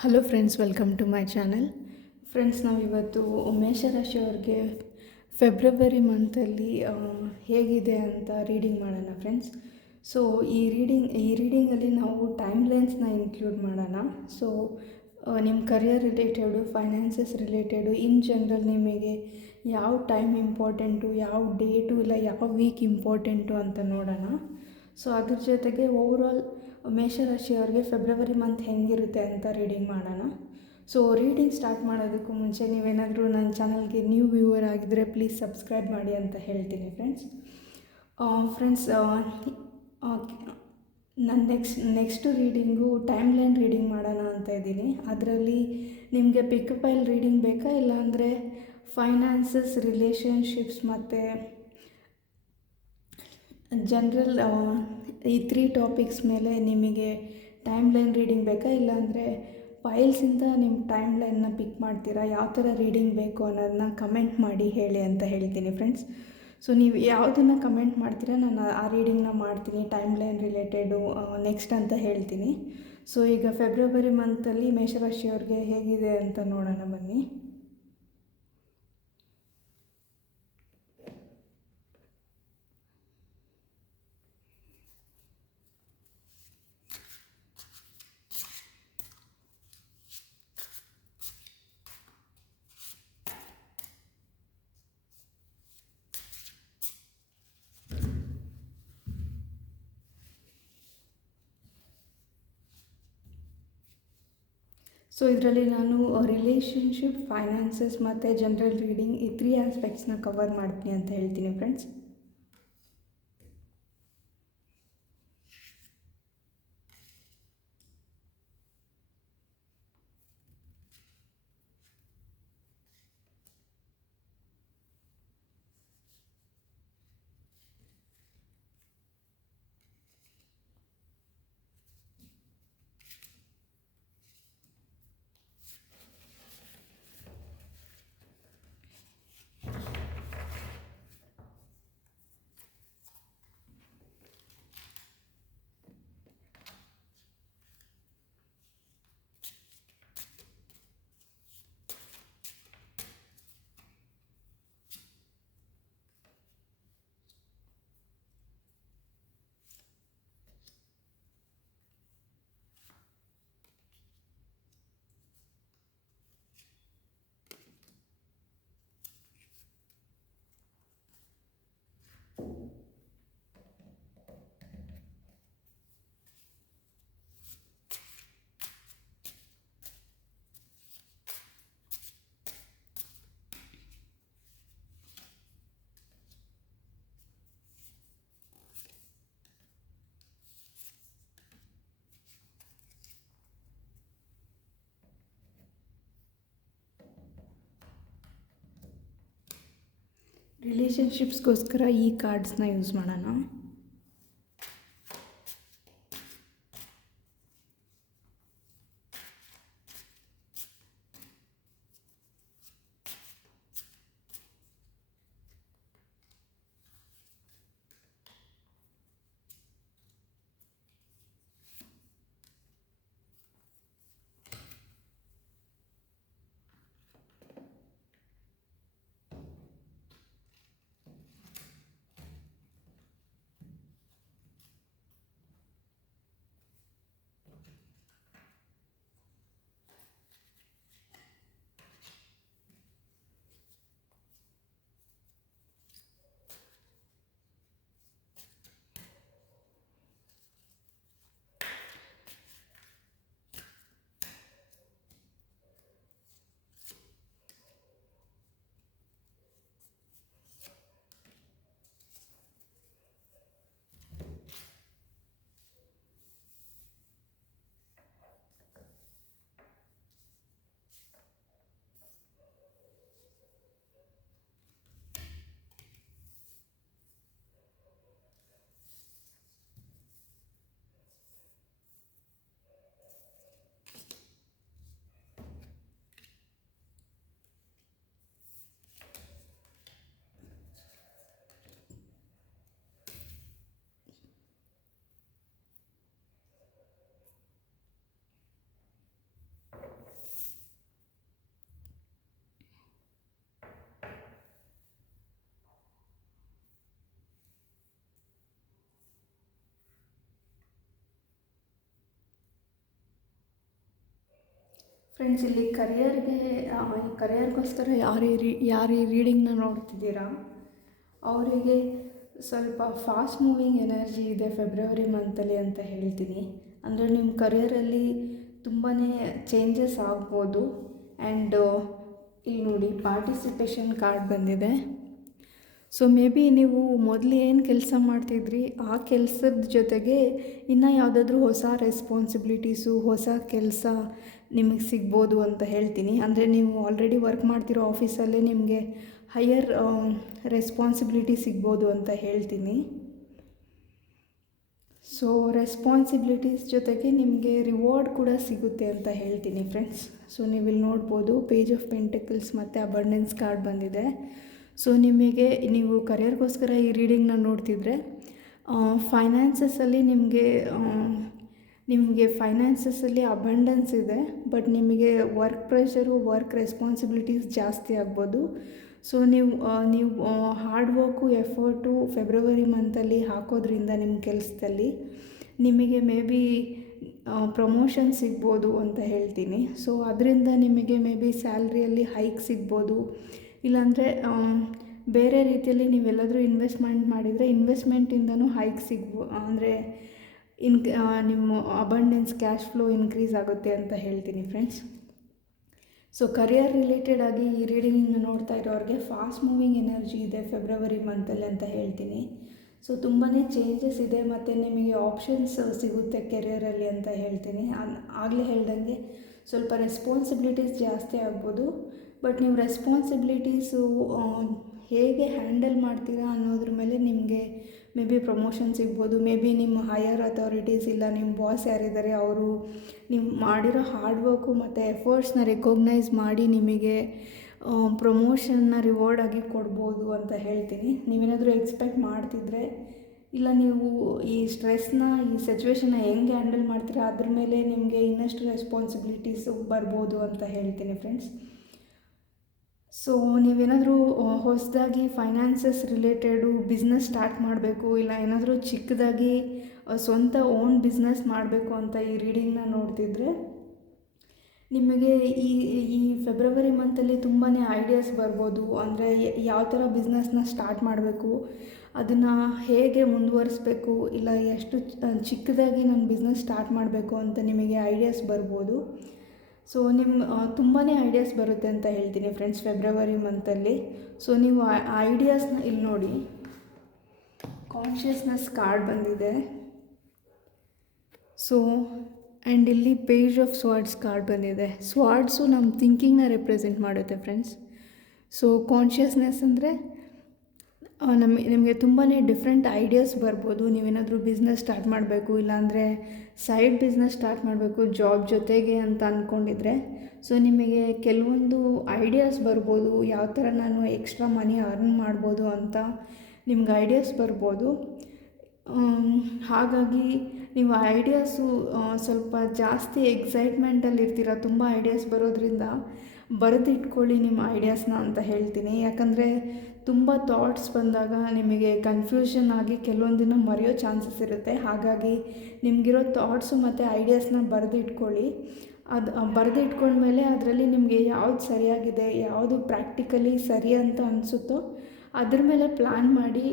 Hello friends, welcome to my channel. Friends, ನಾವಿವತ್ತು ಮೇಷರಾಶಿಯವ್ರಿಗೆ February ಮಂತಲ್ಲಿ ಹೇಗಿದೆ ಅಂತ ರೀಡಿಂಗ್ ಮಾಡೋಣ ಫ್ರೆಂಡ್ಸ್. ಸೊ ಈ ರೀಡಿಂಗಲ್ಲಿ ನಾವು ಟೈಮ್ ಲೈನ್ಸ್ನ ಇನ್ಕ್ಲೂಡ್ ಮಾಡೋಣ. ಸೊ ನಿಮ್ಮ career related, finances related, in general ನಿಮಗೆ ಯಾವ ಟೈಮ್ ಇಂಪಾರ್ಟೆಂಟು, ಯಾವ ಡೇಟು ಇಲ್ಲ ಯಾವ ವೀಕ್ ಇಂಪಾರ್ಟೆಂಟು ಅಂತ ನೋಡೋಣ. ಸೊ ಅದ್ರ ಜೊತೆಗೆ ಓವರಾಲ್ ಮೇಷರಾಶಿಯವ್ರಿಗೆ ಫೆಬ್ರವರಿ ಮಂತ್ ಹೆಂಗಿರುತ್ತೆ ಅಂತ ರೀಡಿಂಗ್ ಮಾಡೋಣ. ಸೊ ರೀಡಿಂಗ್ ಸ್ಟಾರ್ಟ್ ಮಾಡೋದಕ್ಕೂ ಮುಂಚೆ ನೀವೇನಾದರೂ ನನ್ನ ಚಾನಲ್ಗೆ ನ್ಯೂ ವ್ಯೂವರ್ ಆಗಿದ್ದರೆ ಪ್ಲೀಸ್ ಸಬ್ಸ್ಕ್ರೈಬ್ ಮಾಡಿ ಅಂತ ಹೇಳ್ತೀನಿ ಫ್ರೆಂಡ್ಸ್. ನಾನು next reading time line reading ಮಾಡೋಣ ಅಂತ ಇದ್ದೀನಿ. ಅದರಲ್ಲಿ ನಿಮಗೆ ಪಿಕಪೈಲ್ ರೀಡಿಂಗ್ ಬೇಕಾ, ಇಲ್ಲಾಂದರೆ ಫೈನಾನ್ಸಸ್, ರಿಲೇಷನ್ಶಿಪ್ಸ್ ಮತ್ತು ಜನರಲ್ ಈ 3 ಟಾಪಿಕ್ಸ್ ಮೇಲೆ ನಿಮಗೆ ಟೈಮ್ ಲೈನ್ ರೀಡಿಂಗ್ ಬೇಕಾ, ಇಲ್ಲಾಂದರೆ ಫೈಲ್ಸಿಂದ ನಿಮ್ಮ ಟೈಮ್ ಲೈನ್ನ ಪಿಕ್ ಮಾಡ್ತೀರಾ, ಯಾವ ಥರ ರೀಡಿಂಗ್ ಬೇಕು ಅನ್ನೋದನ್ನ ಕಮೆಂಟ್ ಮಾಡಿ ಹೇಳಿ ಅಂತ ಹೇಳ್ತೀನಿ ಫ್ರೆಂಡ್ಸ್. ಸೊ ನೀವು ಯಾವುದನ್ನು ಕಮೆಂಟ್ ಮಾಡ್ತೀರಾ ನಾನು ಆ ರೀಡಿಂಗ್ನ ಮಾಡ್ತೀನಿ. ಟೈಮ್ ಲೈನ್ ರಿಲೇಟೆಡು ನೆಕ್ಸ್ಟ್ ಅಂತ ಹೇಳ್ತೀನಿ. ಸೊ ಈಗ ಫೆಬ್ರವರಿ ಮಂತಲ್ಲಿ ಮೇಷರಾಶಿಯವ್ರಿಗೆ ಹೇಗಿದೆ ಅಂತ ನೋಡೋಣ ಬನ್ನಿ. ಸೊ ಇದರಲ್ಲಿ ನಾನು ರಿಲೇಷನ್ಶಿಪ್, ಫೈನಾನ್ಸಸ್ ಮತ್ತು ಜನರಲ್ ರೀಡಿಂಗ್ ಈ 3 ಆಸ್ಪೆಕ್ಟ್ಸ್ನ ಕವರ್ ಮಾಡ್ತೀನಿ ಅಂತ ಹೇಳ್ತೀನಿ ಫ್ರೆಂಡ್ಸ್. ರಿಲೇಷನ್ಶಿಪ್ಸ್ಗೋಸ್ಕರ ಈ ಕಾರ್ಡ್ಸ್ನ ಯೂಸ್ ಮಾಡೋಣ. ಫ್ರೆಂಡ್ಸ್, ಇಲ್ಲಿ ಕರಿಯರ್ಗೋಸ್ಕರ ಯಾರು ಈ ರೀಡಿಂಗ್ನ ನೋಡ್ತಿದ್ದೀರಾ ಅವರಿಗೆ ಸ್ವಲ್ಪ ಫಾಸ್ಟ್ ಮೂವಿಂಗ್ ಎನರ್ಜಿ ಇದೆ ಫೆಬ್ರವರಿ ಮಂತಲ್ಲಿ ಅಂತ ಹೇಳ್ತೀನಿ. ಅಂದರೆ ನಿಮ್ಮ ಕರಿಯರಲ್ಲಿ ತುಂಬಾ ಚೇಂಜಸ್ ಆಗ್ಬೋದು. ಆ್ಯಂಡ್ ಇಲ್ಲಿ ನೋಡಿ ಪಾರ್ಟಿಸಿಪೇಷನ್ ಕಾರ್ಡ್ ಬಂದಿದೆ. ಸೊ ಮೇ ಬಿ ನೀವು ಮೊದಲು ಏನು ಕೆಲಸ ಮಾಡ್ತಿದ್ರಿ ಆ ಕೆಲಸದ ಜೊತೆಗೆ ಇನ್ನು ಯಾವುದಾದ್ರೂ ಹೊಸ ರೆಸ್ಪಾನ್ಸಿಬಿಲಿಟೀಸು, ಹೊಸ ಕೆಲಸ ನಿಮಗೆ ಸಿಗ್ಬೋದು ಅಂತ ಹೇಳ್ತೀನಿ. ಅಂದರೆ ನೀವು ಆಲ್ರೆಡಿ ವರ್ಕ್ ಮಾಡ್ತಿರೋ ಆಫೀಸಲ್ಲೇ ನಿಮಗೆ ಹೈಯರ್ ರೆಸ್ಪಾನ್ಸಿಬಿಲಿಟಿ ಸಿಗ್ಬೋದು ಅಂತ ಹೇಳ್ತೀನಿ. ಸೊ ರೆಸ್ಪಾನ್ಸಿಬಿಲಿಟೀಸ್ ಜೊತೆಗೆ ನಿಮಗೆ ರಿವಾರ್ಡ್ ಕೂಡ ಸಿಗುತ್ತೆ ಅಂತ ಹೇಳ್ತೀನಿ ಫ್ರೆಂಡ್ಸ್. ಸೊ ನೀವಿಲ್ಲಿ ನೋಡ್ಬೋದು ಪೇಜ್ ಆಫ್ ಪೆಂಟಿಕಲ್ಸ್ ಮತ್ತು ಅಬಂಡೆನ್ಸ್ ಕಾರ್ಡ್ ಬಂದಿದೆ. ಸೊ ನೀವು ಕರಿಯರ್ಗೋಸ್ಕರ ಈ ರೀಡಿಂಗ್ನ ನೋಡ್ತಿದ್ರೆ ಫೈನಾನ್ಸಸ್ಸಲ್ಲಿ ನಿಮಗೆ ಫೈನಾನ್ಸಸ್ಸಲ್ಲಿ ಅಬಂಡೆನ್ಸ್ ಇದೆ, ಬಟ್ ನಿಮಗೆ ವರ್ಕ್ ಪ್ರೆಷರು, ವರ್ಕ್ ರೆಸ್ಪಾನ್ಸಿಬಿಲಿಟೀಸ್ ಜಾಸ್ತಿ ಆಗ್ಬೋದು. ಸೊ ನೀವು ಹಾರ್ಡ್ ವರ್ಕು, ಎಫರ್ಟು ಫೆಬ್ರವರಿ ಮಂತಲ್ಲಿ ಹಾಕೋದ್ರಿಂದ ನಿಮ್ಮ ಕೆಲಸದಲ್ಲಿ ನಿಮಗೆ ಮೇ ಬಿ ಪ್ರಮೋಷನ್ ಸಿಗ್ಬೋದು ಅಂತ ಹೇಳ್ತೀನಿ. ಸೊ ಅದರಿಂದ ನಿಮಗೆ ಮೇ ಬಿ ಸ್ಯಾಲ್ರಿಯಲ್ಲಿ ಹೈಕ್ ಸಿಗ್ಬೋದು. ಇಲ್ಲಾಂದರೆ ಬೇರೆ ರೀತಿಯಲ್ಲಿ ನೀವೆಲ್ಲಾದರೂ ಇನ್ವೆಸ್ಟ್ಮೆಂಟ್ ಮಾಡಿದರೆ ಇನ್ವೆಸ್ಟ್ಮೆಂಟಿಂದನೂ ಹೈಕ್ ಅಂದರೆ ನಿಮ್ಮ ಅಬಂಡೆನ್ಸ್ ಕ್ಯಾಶ್ ಫ್ಲೋ ಇನ್ಕ್ರೀಸ್ ಆಗುತ್ತೆ ಅಂತ ಹೇಳ್ತೀನಿ ಫ್ರೆಂಡ್ಸ್. ಸೊ ಕರಿಯರ್ ರಿಲೇಟೆಡ್ ಆಗಿ ಈ ರೀಡಿಂಗನ್ನು ನೋಡ್ತಾ ಇರೋರಿಗೆ ಫಾಸ್ಟ್ ಮೂವಿಂಗ್ ಎನರ್ಜಿ ಇದೆ ಫೆಬ್ರವರಿ ಮಂತಲ್ಲಿ ಅಂತ ಹೇಳ್ತೀನಿ. ಸೊ ತುಂಬಾ ಚೇಂಜಸ್ ಇದೆ ಮತ್ತು ನಿಮಗೆ ಆಪ್ಷನ್ಸ್ ಸಿಗುತ್ತೆ ಕೆರಿಯರಲ್ಲಿ ಅಂತ ಹೇಳ್ತೀನಿ. ಆಗಲೇ ಹೇಳ್ದಂಗೆ ಸ್ವಲ್ಪ ರೆಸ್ಪಾನ್ಸಿಬಿಲಿಟೀಸ್ ಜಾಸ್ತಿ ಆಗ್ಬೋದು, ಬಟ್ ನೀವು ರೆಸ್ಪಾನ್ಸಿಬಿಲಿಟೀಸು ಹೇಗೆ ಹ್ಯಾಂಡಲ್ ಮಾಡ್ತೀರಾ ಅನ್ನೋದ್ರ ಮೇಲೆ ನಿಮಗೆ ಮೇ ಬಿ ಪ್ರಮೋಷನ್ ಸಿಗ್ಬೋದು. ಮೇ ಬಿ ನಿಮ್ಮ ಹೈಯರ್ ಅಥಾರಿಟೀಸ್ ಇಲ್ಲ ನಿಮ್ಮ ಬಾಸ್ ಯಾರಿದ್ದಾರೆ ಅವರು ನೀವು ಮಾಡಿರೋ ಹಾರ್ಡ್ ವರ್ಕು ಮತ್ತು ಎಫರ್ಟ್ಸ್ನ ರೆಕಗ್ನೈಸ್ ಮಾಡಿ ನಿಮಗೆ ಪ್ರಮೋಷನ್ನ ರಿವಾರ್ಡ್ ಆಗಿ ಕೊಡ್ಬೋದು ಅಂತ ಹೇಳ್ತೀನಿ. ನೀವೇನಾದರೂ ಎಕ್ಸ್ಪೆಕ್ಟ್ ಮಾಡ್ತಿದ್ರೆ ಇಲ್ಲ ನೀವು ಈ ಸ್ಟ್ರೆಸ್ನ, ಈ ಸಿಚುವೇಷನ್ನ ಹೆಂಗೆ ಹ್ಯಾಂಡಲ್ ಮಾಡ್ತೀರಾ ಅದ್ರ ಮೇಲೆ ನಿಮಗೆ ಇನ್ನಷ್ಟು ರೆಸ್ಪಾನ್ಸಿಬಿಲಿಟೀಸು ಬರ್ಬೋದು ಅಂತ ಹೇಳ್ತೀನಿ ಫ್ರೆಂಡ್ಸ್. ಸೊ ನೀವೇನಾದರೂ ಹೊಸದಾಗಿ ಫೈನಾನ್ಸಸ್ ರಿಲೇಟೆಡು ಬಿಸ್ನೆಸ್ ಸ್ಟಾರ್ಟ್ ಮಾಡಬೇಕು, ಇಲ್ಲ ಏನಾದರೂ ಚಿಕ್ಕದಾಗಿ ಸ್ವಂತ ಓನ್ ಬಿಸ್ನೆಸ್ ಮಾಡಬೇಕು ಅಂತ ಈ ರೀಡಿಂಗ್ನ ನೋಡ್ತಿದ್ರೆ ನಿಮಗೆ ಈ ಫೆಬ್ರವರಿ ಮಂತಲ್ಲಿ ತುಂಬಾ ಐಡಿಯಾಸ್ ಬರ್ಬೋದು. ಅಂದರೆ ಯಾವ ಥರ ಬಿಸ್ನೆಸ್ನ ಸ್ಟಾರ್ಟ್ ಮಾಡಬೇಕು, ಅದನ್ನು ಹೇಗೆ ಮುಂದುವರಿಸ್ಬೇಕು, ಇಲ್ಲ ಎಷ್ಟು ಚಿಕ್ಕದಾಗಿ ನಾನು ಬಿಸ್ನೆಸ್ ಸ್ಟಾರ್ಟ್ ಮಾಡಬೇಕು ಅಂತ ನಿಮಗೆ ಐಡಿಯಾಸ್ ಬರ್ಬೋದು. ಸೊ ತುಂಬಾ ಐಡಿಯಾಸ್ ಬರುತ್ತೆ ಅಂತ ಹೇಳ್ತೀನಿ ಫ್ರೆಂಡ್ಸ್ ಫೆಬ್ರವರಿ ಮಂತಲ್ಲಿ. ಸೊ ನೀವು ಐಡಿಯಾಸ್ನ ಇಲ್ಲಿ ನೋಡಿ ಕಾನ್ಷಿಯಸ್ನೆಸ್ ಕಾರ್ಡ್ ಬಂದಿದೆ. ಸೊ ಆ್ಯಂಡ್ ಇಲ್ಲಿ ಪೇಜ್ ಆಫ್ ಸ್ವಾರ್ಡ್ಸ್ ಕಾರ್ಡ್ ಬಂದಿದೆ. ಸ್ವಾರ್ಡ್ಸು ನಮ್ಮ ಥಿಂಕಿಂಗ್ನ ರೆಪ್ರೆಸೆಂಟ್ ಮಾಡುತ್ತೆ ಫ್ರೆಂಡ್ಸ್. ಸೊ ಕಾನ್ಷಿಯಸ್ನೆಸ್ ಅಂದರೆ ನಿಮಗೆ ತುಂಬಾ ಡಿಫ್ರೆಂಟ್ ಐಡಿಯಾಸ್ ಬರ್ಬೋದು. ನೀವೇನಾದರೂ ಬಿಸ್ನೆಸ್ ಸ್ಟಾರ್ಟ್ ಮಾಡಬೇಕು, ಇಲ್ಲಾಂದರೆ ಸೈಡ್ ಬಿಸ್ನೆಸ್ ಸ್ಟಾರ್ಟ್ ಮಾಡಬೇಕು ಜಾಬ್ ಜೊತೆಗೆ ಅಂತ ಅಂದ್ಕೊಂಡಿದ್ರೆ ಸೊ ನಿಮಗೆ ಕೆಲವೊಂದು ಐಡಿಯಾಸ್ ಬರ್ಬೋದು. ಯಾವ ಥರ ನಾನು ಎಕ್ಸ್ಟ್ರಾ ಮನಿ ಅರ್ನ್ ಮಾಡ್ಬೋದು ಅಂತ ನಿಮ್ಗೆ ಐಡಿಯಾಸ್ ಬರ್ಬೋದು. ಹಾಗಾಗಿ ನೀವು ಐಡಿಯಾಸು ಸ್ವಲ್ಪ ಜಾಸ್ತಿ ಎಕ್ಸೈಟ್ಮೆಂಟಲ್ಲಿ ಇರ್ತೀರ. ತುಂಬ ಐಡಿಯಾಸ್ ಬರೋದ್ರಿಂದ ಬರೆದಿಟ್ಕೊಳ್ಳಿ ನಿಮ್ಮ ಐಡಿಯಾಸ್ನ ಅಂತ ಹೇಳ್ತೀನಿ. ಯಾಕಂದರೆ ತುಂಬ ಥಾಟ್ಸ್ ಬಂದಾಗ ನಿಮಗೆ ಕನ್ಫ್ಯೂಷನ್ ಆಗಿ ಕೆಲವೊಂದಿನ ಮರೆಯೋ ಚಾನ್ಸಸ್ ಇರುತ್ತೆ. ಹಾಗಾಗಿ ನಿಮಗಿರೋ ಥಾಟ್ಸು ಮತ್ತು ಐಡಿಯಾಸ್ನ ಬರೆದಿಟ್ಕೊಳ್ಳಿ. ಬರೆದಿಟ್ಕೊಂಡ್ಮೇಲೆ ಅದರಲ್ಲಿ ನಿಮಗೆ ಯಾವುದು ಸರಿಯಾಗಿದೆ, ಯಾವುದು ಪ್ರಾಕ್ಟಿಕಲಿ ಸರಿ ಅಂತ ಅನಿಸುತ್ತೋ ಅದ್ರ ಮೇಲೆ ಪ್ಲ್ಯಾನ್ ಮಾಡಿ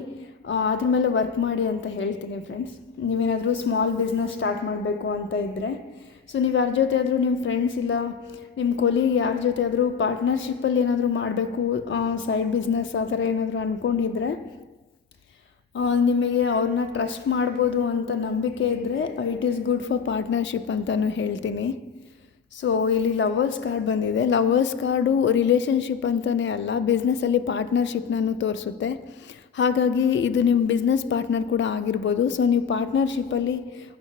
ಅದ್ರ ಮೇಲೆ ವರ್ಕ್ ಮಾಡಿ ಅಂತ ಹೇಳ್ತೀನಿ ಫ್ರೆಂಡ್ಸ್. ನೀವೇನಾದರೂ ಸ್ಮಾಲ್ ಬಿಸ್ನೆಸ್ ಸ್ಟಾರ್ಟ್ ಮಾಡಬೇಕು ಅಂತ ಇದ್ದರೆ ಸೊ ನೀವು ಯಾರ ಜೊತೆ ಆದರೂ ನಿಮ್ಮ ಫ್ರೆಂಡ್ಸ್ ಇಲ್ಲ ನಿಮ್ಮ ಕೊಲೀಗ್ ಯಾರ ಜೊತೆ ಆದರೂ ಪಾರ್ಟ್ನರ್ಶಿಪ್ಪಲ್ಲಿ ಏನಾದರೂ ಮಾಡಬೇಕು, ಸೈಡ್ ಬಿಸ್ನೆಸ್ ಆ ಥರ ಏನಾದರೂ ಅಂದ್ಕೊಂಡಿದ್ರೆ ನಿಮಗೆ ಅವ್ರನ್ನ ಟ್ರಸ್ಟ್ ಮಾಡ್ಬೋದು ಅಂತ ನಂಬಿಕೆ ಇದ್ದರೆ it is good for partnership ಅಂತಲೂ ಹೇಳ್ತೀನಿ. ಸೊ ಇಲ್ಲಿ ಲವರ್ಸ್ ಕಾರ್ಡ್ ಬಂದಿದೆ. ಲವರ್ಸ್ ಕಾರ್ಡು ರಿಲೇಷನ್ಶಿಪ್ ಅಂತಲೇ ಅಲ್ಲ, ಬಿಸ್ನೆಸ್ಸಲ್ಲಿ ಪಾರ್ಟ್ನರ್ಶಿಪ್ನೂ ತೋರಿಸುತ್ತೆ. ಹಾಗಾಗಿ ಇದು ನಿಮ್ಮ ಬಿಸ್ನೆಸ್ ಪಾರ್ಟ್ನರ್ ಕೂಡ ಆಗಿರ್ಬೋದು. ಸೊ ನೀವು ಪಾರ್ಟ್ನರ್ಶಿಪ್ಪಲ್ಲಿ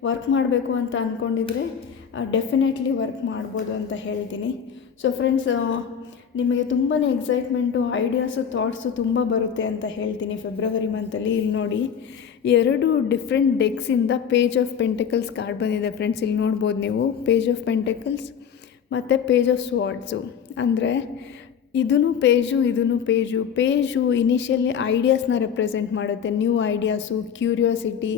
ವರ್ಕ್ ಮಾಡಬೇಕು ಅಂತ ಅಂದ್ಕೊಂಡಿದ್ರೆ ಡೆಫಿನೆಟ್ಲಿ ವರ್ಕ್ ಮಾಡ್ಬೋದು ಅಂತ ಹೇಳ್ತೀನಿ. ಸೊ ಫ್ರೆಂಡ್ಸ್, ನಿಮಗೆ ತುಂಬಾ ಎಕ್ಸೈಟ್ಮೆಂಟು, ಐಡಿಯಾಸು, ಥಾಟ್ಸು ತುಂಬ ಬರುತ್ತೆ ಅಂತ ಹೇಳ್ತೀನಿ ಫೆಬ್ರವರಿ ಮಂತಲ್ಲಿ. ಇಲ್ಲಿ ನೋಡಿ 2 ಡಿಫ್ರೆಂಟ್ ಡೆಕ್ಸಿಂದ ಪೇಜ್ ಆಫ್ ಪೆಂಟಿಕಲ್ಸ್ ಕಾರ್ಡ್ ಬಂದಿದೆ ಫ್ರೆಂಡ್ಸ್. ಇಲ್ಲಿ ನೋಡ್ಬೋದು ನೀವು ಪೇಜ್ ಆಫ್ ಪೆಂಟಿಕಲ್ಸ್ ಮತ್ತು ಪೇಜ್ ಆಫ್ ಸ್ವಾರ್ಡ್ಸು. ಅಂದರೆ ಇದೂ ಪೇಜು ಇನಿಷಿಯಲಿ ಐಡಿಯಾಸ್ನ ರೆಪ್ರೆಸೆಂಟ್ ಮಾಡುತ್ತೆ. ನ್ಯೂ ಐಡಿಯಾಸು, ಕ್ಯೂರಿಯಾಸಿಟಿ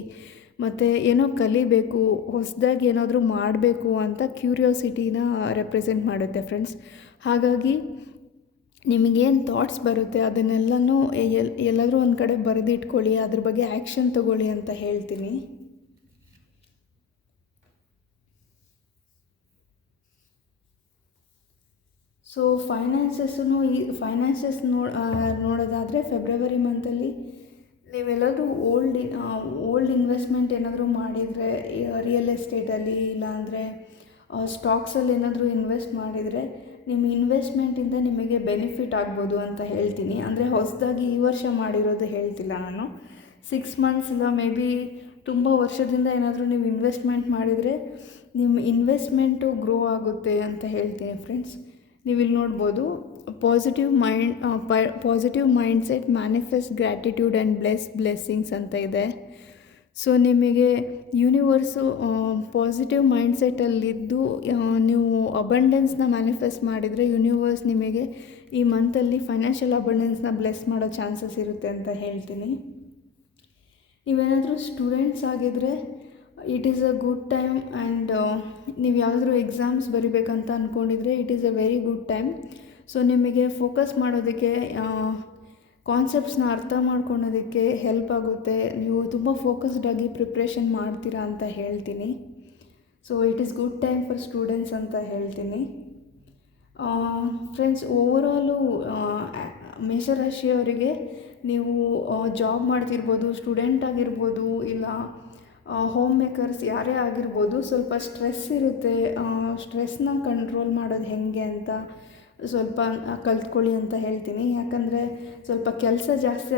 ಮತ್ತು ಏನೋ ಕಲಿಬೇಕು, ಹೊಸದಾಗಿ ಏನಾದರೂ ಮಾಡಬೇಕು ಅಂತ ಕ್ಯೂರಿಯಾಸಿಟಿನ ರೆಪ್ರೆಸೆಂಟ್ ಮಾಡುತ್ತೆ ಫ್ರೆಂಡ್ಸ್. ಹಾಗಾಗಿ ನಿಮಗೇನು ಥಾಟ್ಸ್ ಬರುತ್ತೆ ಅದನ್ನೆಲ್ಲನೂ ಎಲ್ಲಾದರೂ ಒಂದು ಕಡೆ ಬರೆದಿಟ್ಕೊಳ್ಳಿ, ಅದ್ರ ಬಗ್ಗೆ ಆ್ಯಕ್ಷನ್ ತಗೊಳ್ಳಿ ಅಂತ ಹೇಳ್ತೀನಿ. ಸೊ ಫೈನಾನ್ಸಸ್ ನೋಡೋದಾದರೆ ಫೆಬ್ರವರಿ ಮಂತಲ್ಲಿ ನೀವೆಲ್ಲರೂ ಓಲ್ಡ್ ಇನ್ವೆಸ್ಟ್ಮೆಂಟ್ ಏನಾದರೂ ಮಾಡಿದರೆ, ರಿಯಲ್ ಎಸ್ಟೇಟಲ್ಲಿ ಇಲ್ಲಾಂದರೆ ಸ್ಟಾಕ್ಸಲ್ಲಿ ಏನಾದರೂ ಇನ್ವೆಸ್ಟ್ ಮಾಡಿದರೆ ನಿಮ್ಮ ಇನ್ವೆಸ್ಟ್ಮೆಂಟಿಂದ ನಿಮಗೆ ಬೆನಿಫಿಟ್ ಆಗ್ಬೋದು ಅಂತ ಹೇಳ್ತೀನಿ. ಅಂದರೆ ಹೊಸದಾಗಿ ಈ ವರ್ಷ ಮಾಡಿರೋದು ಹೇಳ್ತಿಲ್ಲ ನಾನು. 6 ಮಂತ್ಸ್ ಇಲ್ಲ ಮೇ ಬಿ ತುಂಬ ವರ್ಷದಿಂದ ಏನಾದರೂ ನೀವು ಇನ್ವೆಸ್ಟ್ಮೆಂಟ್ ಮಾಡಿದರೆ ನಿಮ್ಮ ಇನ್ವೆಸ್ಟ್ಮೆಂಟು ಗ್ರೋ ಆಗುತ್ತೆ ಅಂತ ಹೇಳ್ತೀನಿ ಫ್ರೆಂಡ್ಸ್. ನೀವು ಇಲ್ಲಿ ನೋಡ್ಬೋದು, positive mindset manifest gratitude and blessings ಅಂತ ಇದೆ. ಸೊ ನಿಮಗೆ ಯೂನಿವರ್ಸು ಪಾಸಿಟಿವ್ ಮೈಂಡ್ಸೆಟ್ಟಲ್ಲಿದ್ದು ನೀವು ಅಬಂಡೆನ್ಸ್ನ ಮ್ಯಾನಿಫೆಸ್ಟ್ ಮಾಡಿದರೆ ಯೂನಿವರ್ಸ್ ನಿಮಗೆ ಈ ಮಂತಲ್ಲಿ ಫೈನಾನ್ಷಿಯಲ್ ಅಬಂಡೆನ್ಸ್ನ ಬ್ಲೆಸ್ ಮಾಡೋ ಚಾನ್ಸಸ್ ಇರುತ್ತೆ ಅಂತ ಹೇಳ್ತೀನಿ. ನೀವೇನಾದರೂ ಸ್ಟೂಡೆಂಟ್ಸ್ ಆಗಿದ್ದರೆ it is a good time. And ನೀವು ಯಾವುದಾದ್ರೂ ಎಕ್ಸಾಮ್ಸ್ ಬರಿಬೇಕಂತ ಅಂದ್ಕೊಂಡಿದ್ರೆ it is a very good time. So ನಿಮಗೆ ಫೋಕಸ್ ಮಾಡೋದಕ್ಕೆ, ಕಾನ್ಸೆಪ್ಟ್ಸ್ನ ಅರ್ಥ ಮಾಡ್ಕೊಳೋದಕ್ಕೆ ಹೆಲ್ಪ್ ಆಗುತ್ತೆ. ನೀವು ತುಂಬ ಫೋಕಸ್ಡಾಗಿ ಪ್ರಿಪ್ರೇಷನ್ ಮಾಡ್ತೀರಾ ಅಂತ ಹೇಳ್ತೀನಿ. So it is good time for students ಅಂತ ಹೇಳ್ತೀನಿ. ಫ್ರೆಂಡ್ಸ್, ಓವರಾಲು ಮೇಷರಾಶಿಯವರಿಗೆ ನೀವು ಜಾಬ್ ಮಾಡ್ತಿರ್ಬೋದು, ಸ್ಟೂಡೆಂಟ್ ಆಗಿರ್ಬೋದು, ಇಲ್ಲ ಹೋಮ್ ಮೇಕರ್ಸ್ ಯಾರೇ ಆಗಿರ್ಬೋದು, ಸ್ವಲ್ಪ ಸ್ಟ್ರೆಸ್ ಇರುತ್ತೆ. ಸ್ಟ್ರೆಸ್ನ ಕಂಟ್ರೋಲ್ ಮಾಡೋದು ಹೇಗೆ ಅಂತ ಸ್ವಲ್ಪ ಕಲ್ತ್ಕೊಳ್ಳಿ ಅಂತ ಹೇಳ್ತೀನಿ. ಯಾಕಂದರೆ ಸ್ವಲ್ಪ ಕೆಲಸ ಜಾಸ್ತಿ